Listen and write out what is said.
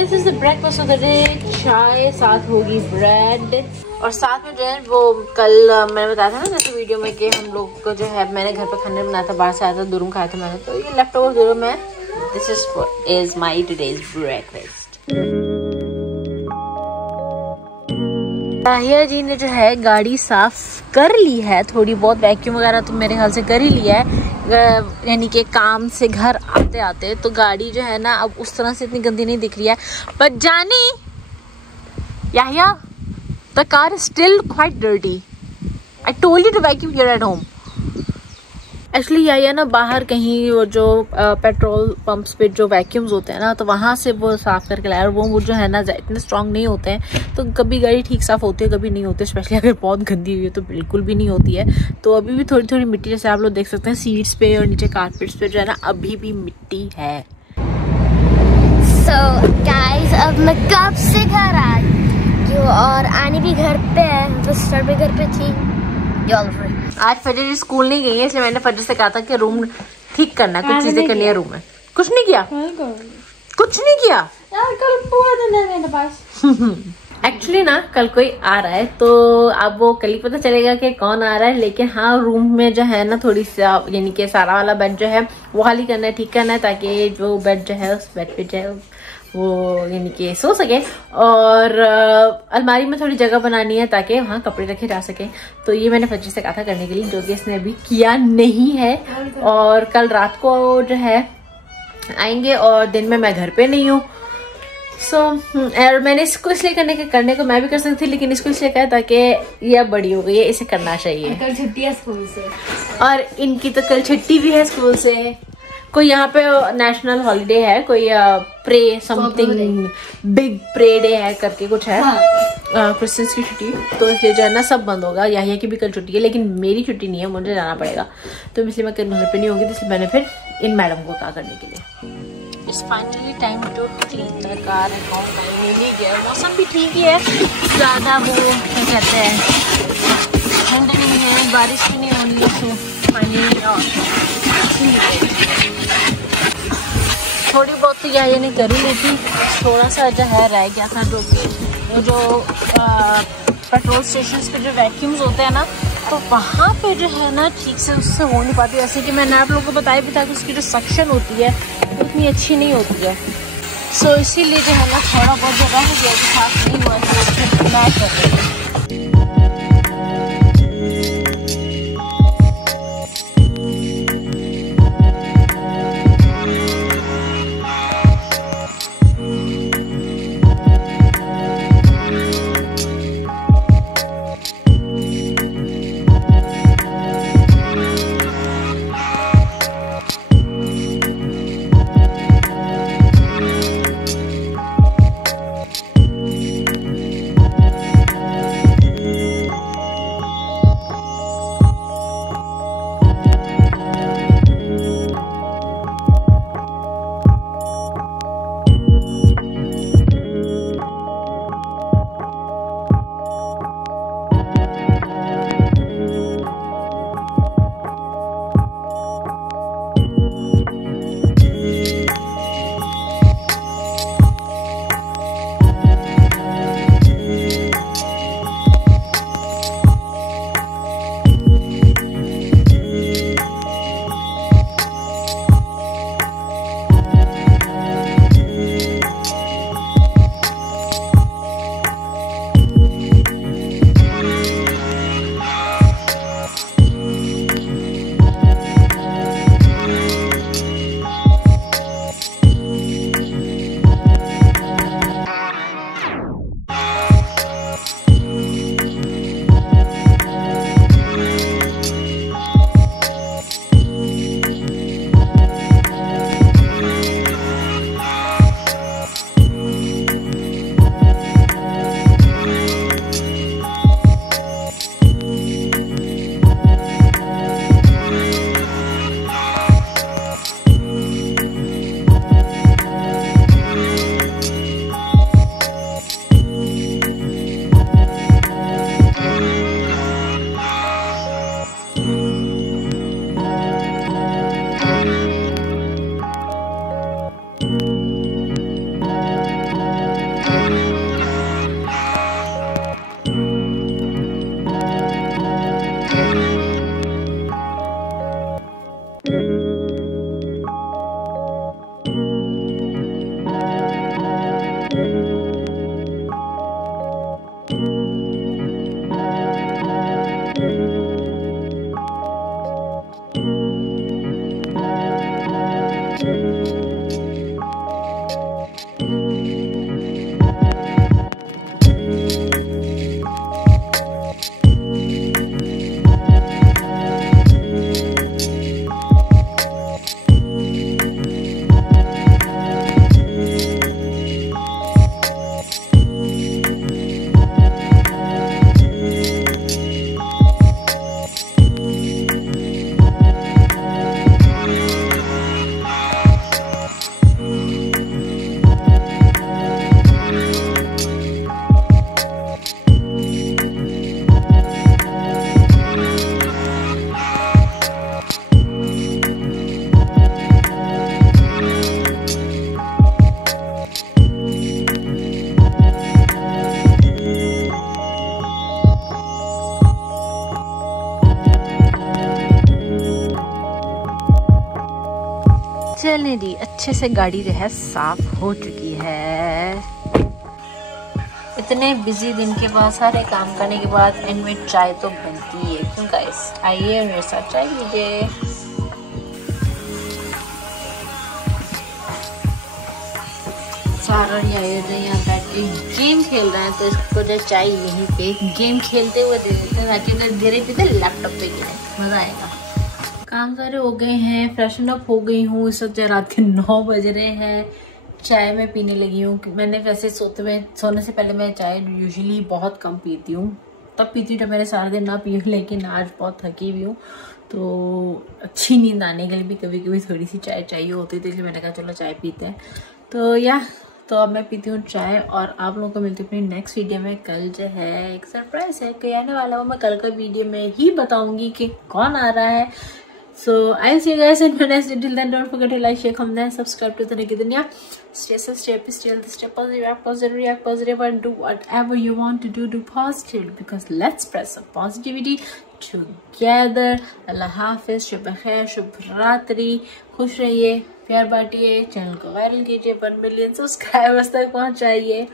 This is the breakfast of the day. चाय, साथ होगी ब्रेड, और साथ में जो है वो कल मैंने बताया था ना जैसे वीडियो में कि हम लोग को जो है मैंने घर पे खाने बनाया था, बाहर से आया था, दुरुम खाया था मैंने, तो ये लेफ्ट ओवर दुरुम है। This is my today's breakfast. Tahiya ji ने जो है गाड़ी साफ कर ली है, थोड़ी बहुत वैक्यूम वगैरह तो मेरे ख्याल से कर ही लिया है, यानी कि काम से घर आते आते। तो गाड़ी जो है ना अब उस तरह से इतनी गंदी नहीं दिख रही है। बट जानी Yahya, the car is still quite dirty. I told you to vacuum here at home. Actually याहिया ना बाहर कहीं वो जो पेट्रोल पंप्स पे जो वैक्यूम्स होते हैं ना, तो वहाँ से वो साफ करके लाया, और वो जो है ना इतने स्ट्रांग नहीं होते हैं, तो कभी गाड़ी ठीक साफ होती है, कभी नहीं होती, स्पेशली अगर बहुत गंदी हुई है तो बिल्कुल भी नहीं होती है। तो अभी भी थोड़ी थोड़ी मिट्टी, जैसे आप लोग देख सकते हैं सीट्स पे और नीचे कारपेट्स पे जो है ना अभी भी मिट्टी है। So guys, अब मैं कब से घर आई और आनी भी घर पे है, तो सिस्टर भी घर पे थी। आज फजर स्कूल नहीं गई है, इसलिए मैंने फजर से कहा था कि रूम ठीक करना, कुछ चीजें करनी है रूम में। कुछ नहीं किया, कुछ नहीं किया यार, कल पूरा दिन है मेरे पास। एक्चुअली ना कल कोई आ रहा है, तो अब वो कल ही पता चलेगा कि कौन आ रहा है। लेकिन हाँ, रूम में जो है ना थोड़ी सा, यानी कि सारा वाला बेड जो है वो खाली करना है, ठीक करना है, ताकि जो बेड जो है उस बेड पे जो है वो यानी कि सो सके। और अलमारी में थोड़ी जगह बनानी है ताकि वहाँ कपड़े रखे जा सके। तो ये मैंने फजर से कहा था करने के लिए, जो कि इसने अभी किया नहीं है। और कल रात को जो है आएंगे, और दिन में मैं घर पे नहीं हूँ। और मैंने इसको इसलिए करने को मैं भी कर सकती थी, लेकिन इसको इसलिए कहा ताकि ये बड़ी हो गई है, इसे करना चाहिए। कल छुट्टी है स्कूल से, और इनकी तो कल छुट्टी भी है स्कूल से। कोई यहाँ पे नेशनल हॉलीडे है, कोई pray something big pray day है करके कुछ है, क्रिश्चियंस की छुट्टी। तो इसलिए जो है ना सब बंद होगा। यहाँ की भी कल छुट्टी है, लेकिन मेरी छुट्टी नहीं है, मुझे जाना पड़ेगा। तो इसलिए मैं कल घर पे नहीं होंगी, तो इसलिए मैंने फिर इन मैडम को कहा करने के लिए। It's finally time to clean the car end of rainy day. मौसम भी ठीक ही है, ज़्यादा वो क्या कहते हैं ठंड नहीं है, बारिश भी नहीं होनी है। तो फाइनली थोड़ी बहुत तो यही नहीं कर ही ली थी, थोड़ा सा जो है रह गया था, जो कि वो जो पेट्रोल स्टेशन पे जो वैक्यूम्स होते हैं ना, तो वहाँ पे जो है ना ठीक से उससे हो नहीं पाती। ऐसे कि मैंने आप लोगों को बताया भी था कि उसकी जो सक्शन होती है वो उतनी अच्छी नहीं होती है। सो इसीलिए जो है ना थोड़ा बहुत जो रह गया कि साफ नहीं हुआ है, उसको मैं कर रही हूँ। फाइनली अच्छे से गाड़ी जो है साफ हो चुकी है। इतने बिजी दिन के बाद, सारे काम करने के बाद एंड में चाय तो बनती है। क्यों गाइस, आइए मेरे साथ चाय लीजिए। सारा यहाँ बैठ के गेम खेल रहे हैं, तो इसको जो चाय यहीं पे गेम खेलते हुए दे देते हैं, ताकि अगर गिरे पीते लैपटॉप पे गिरे, मजा आएगा। काम सारे हो गए हैं, फ्रेशन अप हो गई हूँ। इस वक्त रात के 9 बज रहे हैं। चाय मैं पीने लगी हूँ। मैंने वैसे सोने से पहले मैं चाय यूजुअली बहुत कम पीती हूँ, तब पीती हूँ जब मैंने सारा दिन ना पी हूँ, लेकिन आज बहुत थकी हुई हूँ, तो अच्छी नींद आने के लिए भी कभी कभी थोड़ी सी चाय चाहिए होती थी, इसलिए मैंने कहा चलो चाय पीते हैं। तो अब मैं पीती हूँ चाय, और आप लोगों को मिलती हूँ अपनी नेक्स्ट वीडियो में। कल जो है एक सरप्राइज है, कोई आने वाला हो, मैं कल का वीडियो में ही बताऊंगी कि कौन आ रहा है। So I'll see you guys in my next video. Till then, don't forget to like, share, comment, and subscribe to Taniki Dunya. Stay safe, stay happy, stay positive, react positive, and do whatever you want to do positive, because let's spread some positivity together. Allah Hafiz, Shub Khair, Shub Ratri, खुश रहिए, प्यार बांटिए, channel को viral कीजिए, 1 million subscribers तक पहुंचाइए।